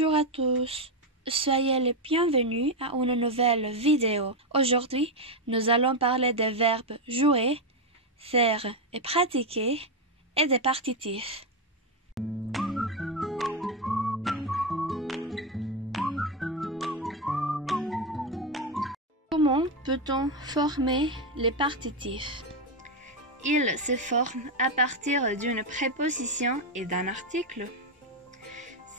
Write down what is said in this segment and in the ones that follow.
Bonjour à tous, soyez les bienvenus à une nouvelle vidéo. Aujourd'hui, nous allons parler des verbes jouer, faire et pratiquer et des partitifs. Comment peut-on former les partitifs? Ils se forment à partir d'une préposition et d'un article.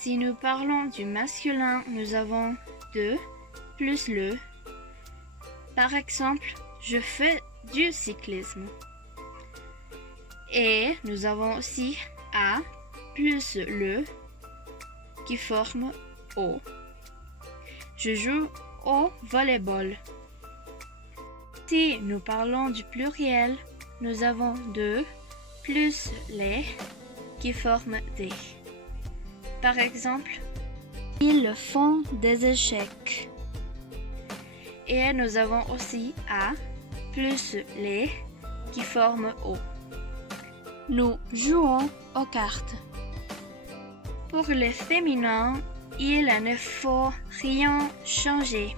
Si nous parlons du masculin, nous avons de plus le. Par exemple, je fais du cyclisme. Et nous avons aussi à plus le qui forme au. Je joue au volleyball. Si nous parlons du pluriel, nous avons de plus les qui forment des. Par exemple, ils font des échecs. Et nous avons aussi à plus les qui forment au. Nous jouons aux cartes. Pour les féminins, il ne faut rien changer.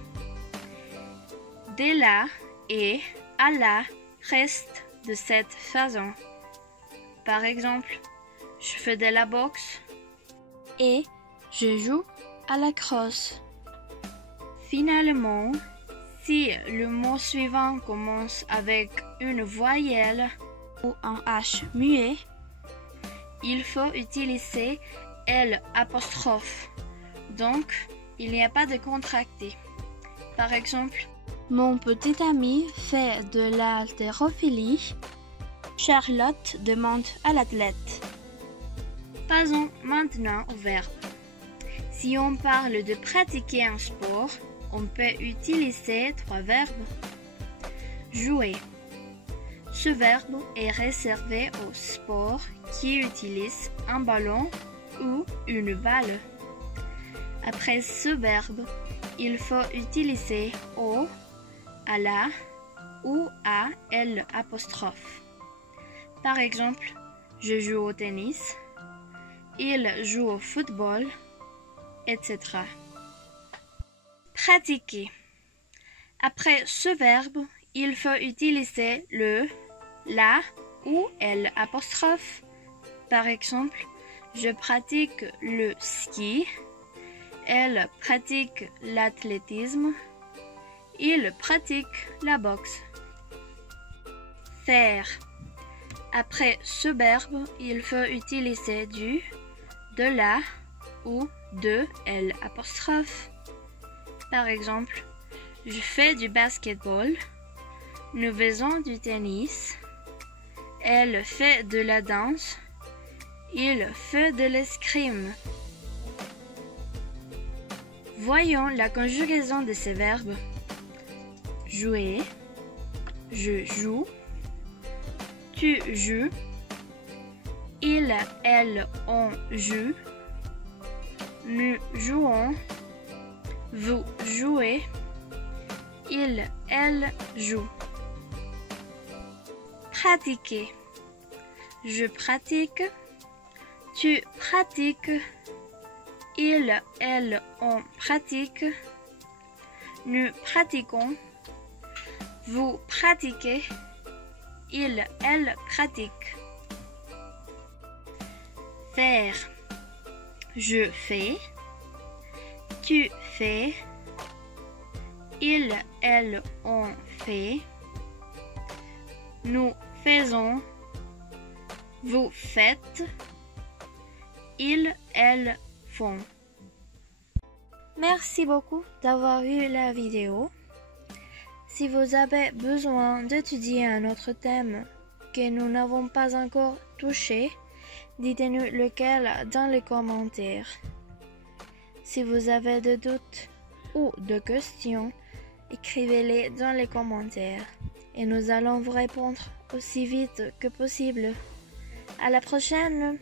Dès là et à là reste de cette façon. Par exemple, je fais de la boxe et je joue à la crosse. Finalement, si le mot suivant commence avec une voyelle ou un H muet, il faut utiliser L'. Donc, il n'y a pas de contracté. Par exemple, mon petit ami fait de l'haltérophilie. Charlotte demande à l'athlète. Passons maintenant au verbe. Si on parle de pratiquer un sport, on peut utiliser trois verbes. Jouer. Ce verbe est réservé aux sports qui utilisent un ballon ou une balle. Après ce verbe, il faut utiliser au, à la ou à L'. Par exemple, je joue au tennis, il joue au football, etc. Pratiquer. Après ce verbe, il faut utiliser le, la ou L'. Par exemple, je pratique le ski, elle pratique l'athlétisme, il pratique la boxe. Faire. Après ce verbe, il faut utiliser du, de la ou de L'. Par exemple, je fais du basketball, nous faisons du tennis, elle fait de la danse, il fait de l'escrime. Voyons la conjugaison de ces verbes. Jouer, je joue, tu joues, il, elle, on joue, nous jouons, vous jouez, il, elle joue. Pratiquer. Je pratique, tu pratiques, il, elle, on pratique, nous pratiquons, vous pratiquez, il, elle pratique. Faire. Je fais, tu fais, il, elle, on fait, nous faisons, vous faites, ils, elles font. Merci beaucoup d'avoir vu la vidéo. Si vous avez besoin d'étudier un autre thème que nous n'avons pas encore touché, dites-nous lequel dans les commentaires. Si vous avez des doutes ou des questions, écrivez-les dans les commentaires et nous allons vous répondre aussi vite que possible. À la prochaine!